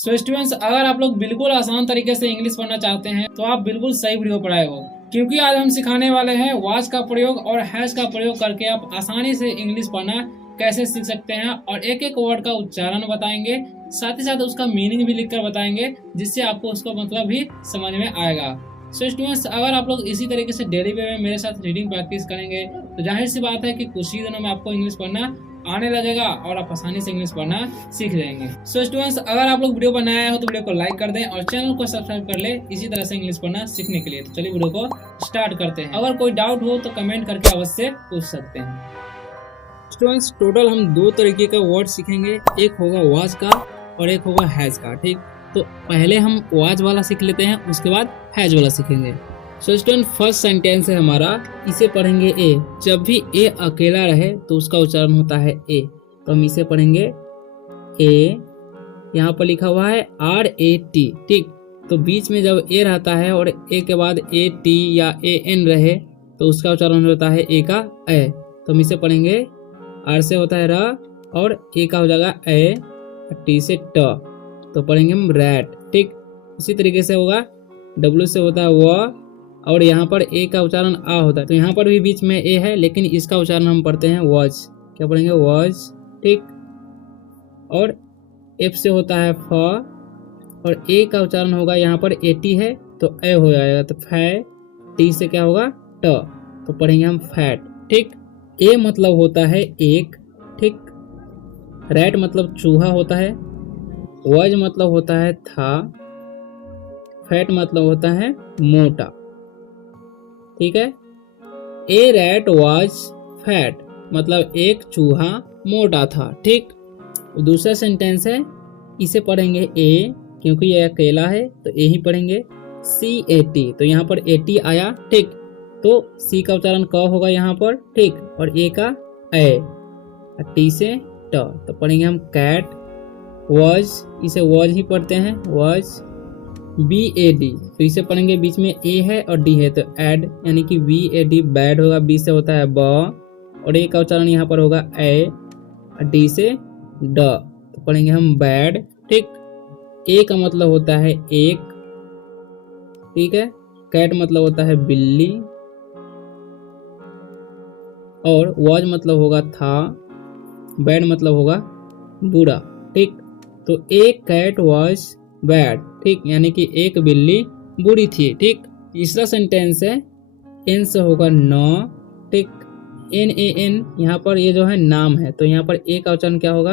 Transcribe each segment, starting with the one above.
So students, अगर आप लोग बिल्कुल आसान तरीके से इंग्लिश पढ़ना चाहते हैं तो आप बिल्कुल सही वीडियो पर आए हो, क्योंकि आज हम सिखाने वाले हैं वाज का प्रयोग और हैज का प्रयोग करके आप आसानी से इंग्लिश पढ़ना कैसे सीख सकते हैं, और एक एक वर्ड का उच्चारण बताएंगे, साथ ही साथ उसका मीनिंग भी लिखकर बताएंगे, जिससे आपको उसका मतलब भी समझ में आएगा। सो स्टूडेंट्स, अगर आप लोग इसी तरीके से डेली वे में मेरे साथ रीडिंग प्रैक्टिस करेंगे तो जाहिर सी बात है कि कुछ ही दिनों में आपको इंग्लिश पढ़ना आने लगेगा और आप आसानी से इंग्लिश पढ़ना सीख जाएंगे। सो स्टूडेंट्स, अगर आप लोग वीडियो पर नए आए हो तो वीडियो को लाइक कर दें और चैनल को सब्सक्राइब कर ले इसी तरह से इंग्लिश पढ़ना सीखने के लिए। तो चलिए वीडियो को स्टार्ट करते हैं। अगर कोई डाउट हो तो कमेंट करके अवश्य पूछ सकते हैं। स्टूडेंट्स, टोटल हम दो तरीके का वर्ड सीखेंगे, एक होगा वाज का और एक होगा हैज का। ठीक, तो पहले हम वाज वाला सीख लेते हैं, उसके बाद हैज वाला सीखेंगे। सो स्टूडेंट, फर्स्ट सेंटेंस है हमारा, इसे पढ़ेंगे ए। जब भी ए अकेला रहे तो उसका उच्चारण होता है ए, तो हम इसे पढ़ेंगे ए। यहाँ पर लिखा हुआ है RAT। ठीक, तो बीच में जब ए रहता है और ए के बाद AT या AN रहे तो उसका उच्चारण होता है ए का ए, तो हम इसे पढ़ेंगे आर से होता है र और ए का हो जाएगा ए, टी से ट, तो पढ़ेंगे हम रैट। ठीक, इसी तरीके से होगा, W से होता है व और यहाँ पर ए का उच्चारण आ होता है, तो यहाँ पर भी बीच में ए है लेकिन इसका उच्चारण हम पढ़ते हैं वॉज। क्या पढ़ेंगे? वॉज। ठीक, और एफ से होता है फ और ए का उच्चारण होगा, यहाँ पर AT है तो ए हो जाएगा, तो फै। टी से क्या होगा? ट, तो पढ़ेंगे हम फैट। ठीक, ए मतलब होता है एक। ठीक, रैट मतलब चूहा होता है, वॉज मतलब होता है था, फैट मतलब होता है मोटा। ठीक है, ए रैट वॉज फैट मतलब एक चूहा मोटा था। ठीक, दूसरा सेंटेंस है, इसे पढ़ेंगे ए, क्योंकि ये अकेला है तो ए ही पढ़ेंगे। CAT, तो यहाँ पर AT आया। ठीक, तो सी का उच्चारण क होगा यहाँ पर। ठीक, और ए का ए, टी से ट, तो पढ़ेंगे हम कैट। वॉज, इसे वॉज ही पढ़ते हैं, वॉज। BAD, तो इसे पढ़ेंगे, बीच में ए है और डी है तो ऐड, यानी कि BAD बैड होगा, बी से होता है ब और ए का उच्चारण यहाँ पर होगा ए, डी से ड, तो पढ़ेंगे हम बैड। ठीक, ए का मतलब होता है एक। ठीक है, कैट मतलब होता है बिल्ली और वॉज मतलब होगा था, बैड मतलब होगा बुरा। ठीक, तो एक कैट वॉज बैड। ठीक, यानी कि एक बिल्ली बुरी थी। ठीक, तीसरा सेंटेंस है, एन से होगा न। ठीक, NAN, यहाँ पर ये जो है नाम है तो यहाँ पर ए का उच्चारण क्या होगा?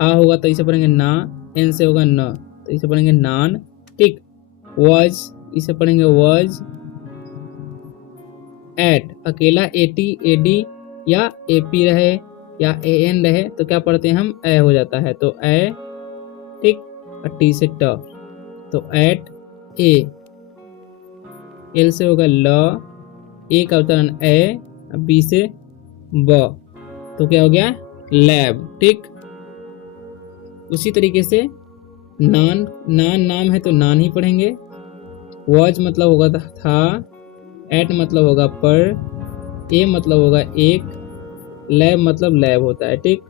आ होगा, तो इसे पढ़ेंगे ना। एन से होगा न, तो इसे पढ़ेंगे नान। ठीक, वॉज, इसे पढ़ेंगे वॉज। एट, अकेला AT AD या AP रहे या AN रहे तो क्या पढ़ते हैं हम? ए हो जाता है, तो ए। ठीक, टी से ट, तो एट ए। एल से होगा ल, ए का उच्चारण ए, बी से ब, तो क्या हो गया? लैब। ठीक, उसी तरीके से नान, नाम है तो नान ही पढ़ेंगे। वॉज मतलब होगा था, एट मतलब होगा पर, ए मतलब होगा एक, लैब मतलब लैब होता है। ठीक,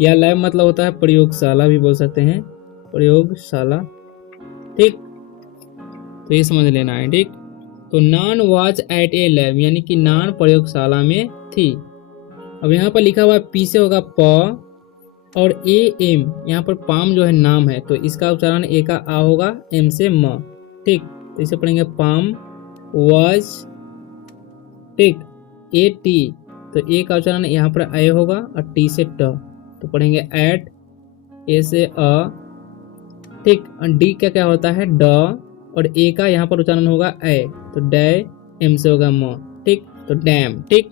या लैब मतलब होता है प्रयोगशाला भी बोल सकते हैं, प्रयोगशाला। ठीक, तो ये समझ लेना है। ठीक, तो नान वॉज एट ए लैब, यानी कि नान प्रयोगशाला में थी। अब यहाँ पर लिखा हुआ है, पी से होगा प और AM, यहाँ पर पाम जो है नाम है तो इसका उच्चारण ए का आ होगा, एम से म। ठीक, तो इसे पढ़ेंगे पाम वॉज। ठीक, AT, तो ए का उच्चारण यहाँ पर ए होगा और टी से ट, तो पढ़ेंगे एट, ए से अ। ठीक, और डी का क्या होता है? ड, और ए का यहाँ पर उच्चारण होगा ए, तो डे, एम से होगा म। ठीक, तो डैम। ठीक,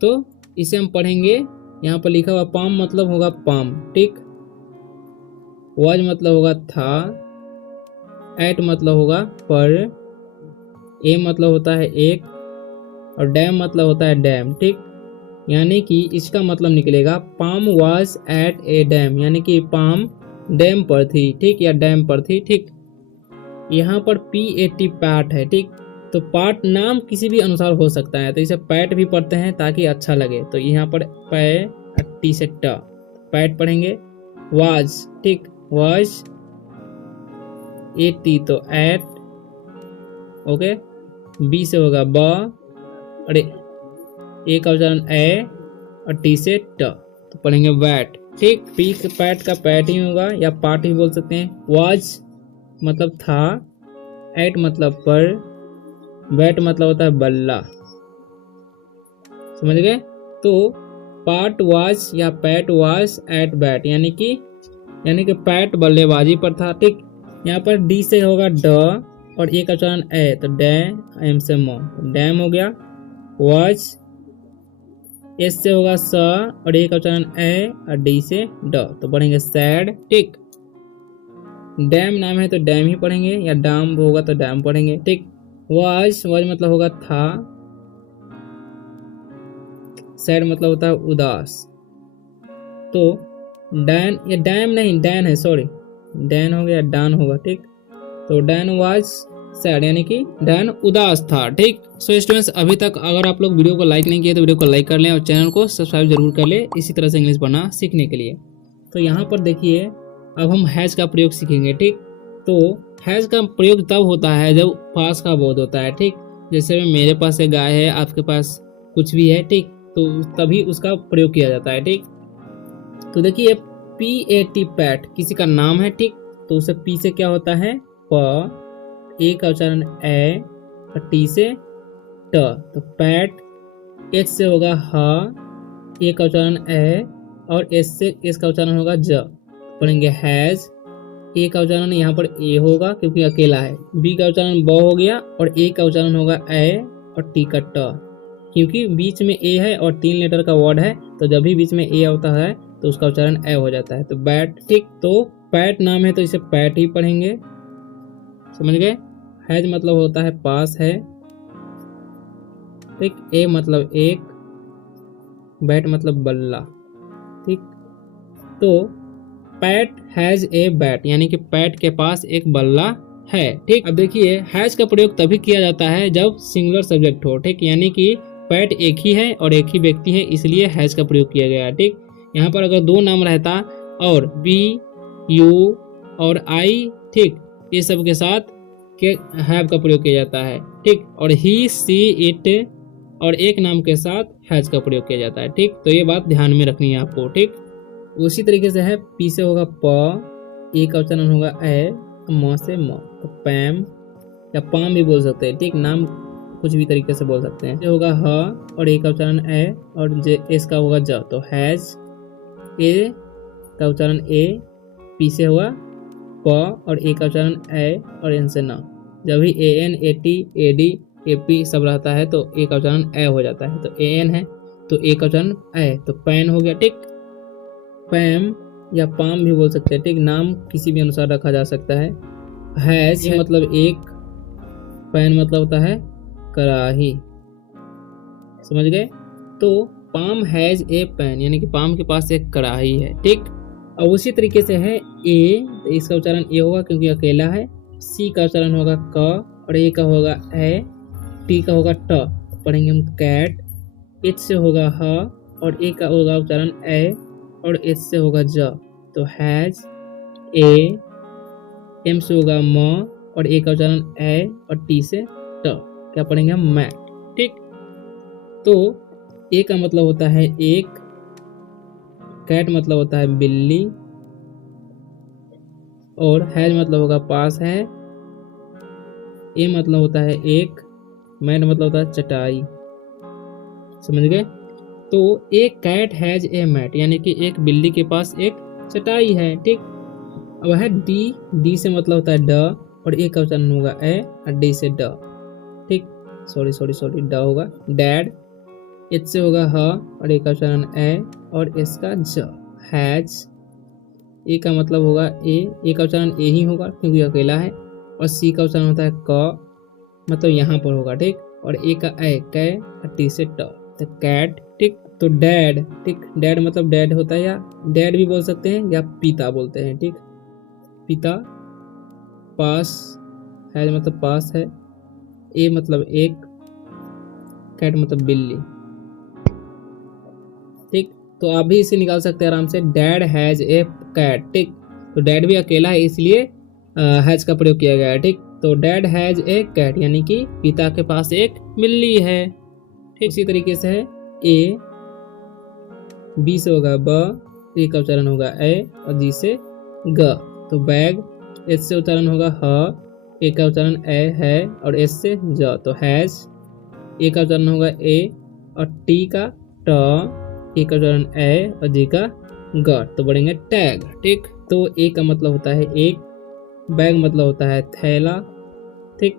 तो इसे हम पढ़ेंगे, यहाँ पर लिखा हुआ पाम मतलब होगा पाम। ठीक, वॉज मतलब होगा था, एट मतलब होगा पर, ए मतलब होता है एक और डैम मतलब होता है डैम। ठीक, यानी कि इसका मतलब निकलेगा palm was at A dam, यानी कि पाम डैम पर थी। ठीक, या डैम पर थी। ठीक, यहाँ पर PAT पैट है। ठीक, तो पार्ट नाम किसी भी अनुसार हो सकता है, तो इसे पैट भी पढ़ते हैं ताकि अच्छा लगे, तो यहाँ पर पै टी से ट, पैट पढ़ेंगे। वाज, ठीक, वाज, ए टी तो एट, ओके। बी से होगा ब, और ए का उच्चारण ए, और टी से ट, तो पढ़ेंगे वैट। ठीक, पी पैट का पैट ही होगा या पार्ट भी बोल सकते हैं। वाज मतलब था, एट मतलब पर, बैट मतलब होता है बल्ला। समझ गए? तो पार्ट वाज या पैट वाज एट बैट, यानी कि पैट बल्लेबाजी पर था। ठीक, यहाँ पर डी से होगा ड और ए का उच्चारण ए, तो डै, एम से म, डैम हो गया। वाज, एस से होगा स और ए का उच्चारण ए और डी से ड, तो पढ़ेंगे सैड। ठीक, डैम नाम है तो डैम ही पढ़ेंगे, या डाम होगा तो डैम पढ़ेंगे। ठीक, वाज मतलब होगा था, सैड मतलब होता है उदास, तो डैन, ये डैम नहीं डैन है, सॉरी, डैन हो गया, डान होगा। ठीक, तो डैन वाज सैड, यानी कि डैन उदास था। ठीक, सो स्टूडेंट्स, अभी तक अगर आप लोग वीडियो को लाइक नहीं किए तो वीडियो को लाइक कर लें और चैनल को सब्सक्राइब जरूर कर लें इसी तरह से इंग्लिश पढ़ना सीखने के लिए। तो यहाँ पर देखिए, अब हम हैज का प्रयोग सीखेंगे। ठीक, तो हैज का प्रयोग तब होता है जब पास का बोध होता है। ठीक, जैसे मेरे पास एक गाय है, आपके पास कुछ भी है, ठीक, तो तभी उसका प्रयोग किया जाता है। ठीक, तो देखिए पी ए टी पैट किसी का नाम है। ठीक, तो उसे पी से क्या होता है प, ए का उच्चारण ए और टी से ट, तो पैट। एच से होगा ह, ए का उच्चारण ए और एस से एस का उच्चारण होगा ज, पढ़ेंगे हैज। ए का उच्चारण यहाँ पर ए होगा क्योंकि अकेला है, बी का उच्चारण ब हो गया और ए का उच्चारण होगा ए और टी का ट, क्योंकि बीच में ए है और 3 लेटर का वर्ड है, तो जब भी बीच में ए होता है तो उसका उच्चारण ए हो जाता है, तो बैट। ठीक, तो पैट नाम है तो इसे पैट ही पढ़ेंगे। समझ गए? हैज मतलब होता है पास है। ठीक, ए मतलब एक, बैट मतलब बल्ला। ठीक, तो पैट हैज ए बैट, यानी कि पैट के पास एक बल्ला है। ठीक, अब देखिए हैज का प्रयोग तभी किया जाता है जब सिंगुलर सब्जेक्ट हो। ठीक, यानी कि पैट एक ही है और एक ही व्यक्ति है, इसलिए हैज का प्रयोग किया गया है। ठीक, यहाँ पर अगर 2 नाम रहता और बी, यू और आई, ठीक, ये सब के साथ के हैव का प्रयोग किया जाता है। ठीक, और ही, सी, इट और एक नाम के साथ हैज का प्रयोग किया जाता है। ठीक, तो ये बात ध्यान में रखनी है आपको। ठीक, उसी तरीके से है, पी से होगा प, ए का उच्चारण होगा ए, म से म, तो पैम या पाम भी बोल सकते हैं। ठीक, नाम कुछ भी तरीके से बोल सकते हैं। ये होगा ह और ए का उच्चारण ए और जे एस का होगा ज, तो हैज। ए का उच्चारण ए, पी से होगा प और ए का उच्चारण ए और एन से न, जब भी A N, A T, A D, A P सब रहता है तो ए का उच्चारण ए हो जाता है, तो ए एन है तो ए का उच्चारण ए, तो पैन हो गया। ठीक, पैम या पाम भी बोल सकते हैं। ठीक, नाम किसी भी अनुसार रखा जा सकता है। हैज मतलब एक, पैन मतलब होता है कराही। समझ गए? तो पाम हैज ए पैन, यानी कि पाम के पास एक कढ़ाई है। ठीक, और उसी तरीके से है ए, तो इसका उच्चारण ए होगा क्योंकि अकेला है। सी का उच्चारण होगा क और ए का होगा ए, टी का होगा ट, पढ़ेंगे हम कैट। एच से होगा ह और ए का होगा उच्चारण ए और एच से होगा ज, तो हैज ए। एम से होगा म और ए का उच्चारण ए और टी से ट, क्या पढ़ेंगे हम मैट। ठीक, तो ए का मतलब होता है एक, कैट मतलब होता है बिल्ली, और हैज मतलब होगा पास है। ए मतलब होता है एक, मैट मतलब होता है चटाई। समझ गए? तो एक कैट हैज ए मैट, यानी कि एक बिल्ली के पास एक चटाई है। ठीक, अब है डी, डी से मतलब होता है ड और ए का उच्चारण होगा ए और डी से ड। ठीक, सॉरी ड होगा डैड। एच से होगा ह और ए का उच्चारण ए और एस का ज, हैज। ए का मतलब होगा ए का उच्चारण ए ही होगा क्योंकि अकेला है, और सी का उच्चारण होता है क, मतलब यहाँ पर होगा। ठीक, और ए का ए, कै और टी से ट, तो कैट। ठीक, तो डैड। ठीक, डैड मतलब डैड होता है, या डैड भी बोल सकते हैं या पिता बोलते हैं। ठीक, पिता। पास, हैज मतलब पास है। ए मतलब एक, कैट मतलब बिल्ली। ठीक, तो आप भी इसे निकाल सकते हैं आराम से, डैड हैज ए कैट। ठीक, तो डैड भी अकेला है इसलिए हैज का प्रयोग किया गया है। ठीक, तो डैड हैज ए कैट यानी कि पिता के पास एक बिल्ली है। ठीक, इसी तरीके से है ए, बी से होगा ब, ए का उच्चारण होगा ए और जी से ग। तो बैग, एस से उच्चारण होगा ह, ए का उच्चारण ए है और एस से ज। तो हैज, ए का उच्चारण होगा ए और टी का ट, ए का उच्चारण ए और जी का ग। तो बढ़ेंगे टैग। ठीक, तो ए का मतलब होता है एक, बैग मतलब होता है थैला, ठीक,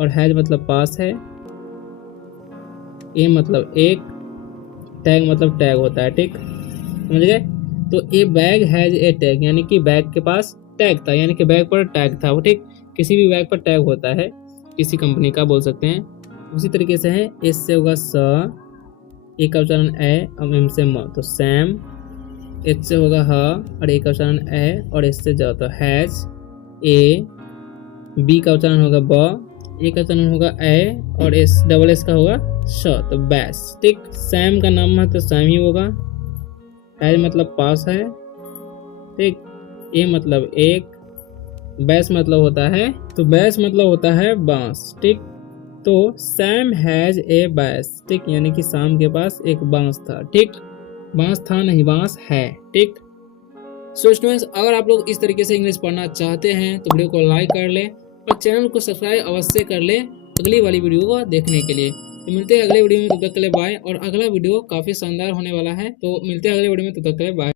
और हैज मतलब पास है, ए मतलब एक, टैग मतलब टैग होता है। ठीक, समझ गए। तो ए बैग हैज ए टैग यानी कि बैग के पास टैग था, यानी कि बैग पर टैग था वो। ठीक, किसी भी बैग पर टैग होता है, किसी कंपनी का बोल सकते हैं। उसी तरीके से है एस से होगा स, ए का उच्चारण ए और एम से म। तो सैम, एच से होगा ह और ए का उच्चारण ए और एस से ज। तो हैज ए, बी का उच्चारण होगा ब, ए का उच्चारण होगा ए और एस डबल एस का होगा श। तो बैस। ठीक, सैम का नाम है तो सैम ही होगा। हैज मतलब पास है, ठीक, ए मतलब एक, बैस मतलब होता है, तो बैस मतलब होता है बांस। ठीक, तो सैम हैज ए बैस, ठीक, यानी कि शाम के पास एक बांस था। ठीक, बांस था नहीं, बांस है। ठीक, सो स्टूडेंट्स, अगर आप लोग इस तरीके से इंग्लिश पढ़ना चाहते हैं तो वीडियो को लाइक कर ले और चैनल को सब्सक्राइब अवश्य कर ले अगली वाली वीडियो को देखने के लिए। तो मिलते हैं अगले वीडियो में, तब तक के लिए बाय। और अगला वीडियो काफी शानदार होने वाला है, तो मिलते हैं अगले वीडियो में, तब तक के लिए बाय।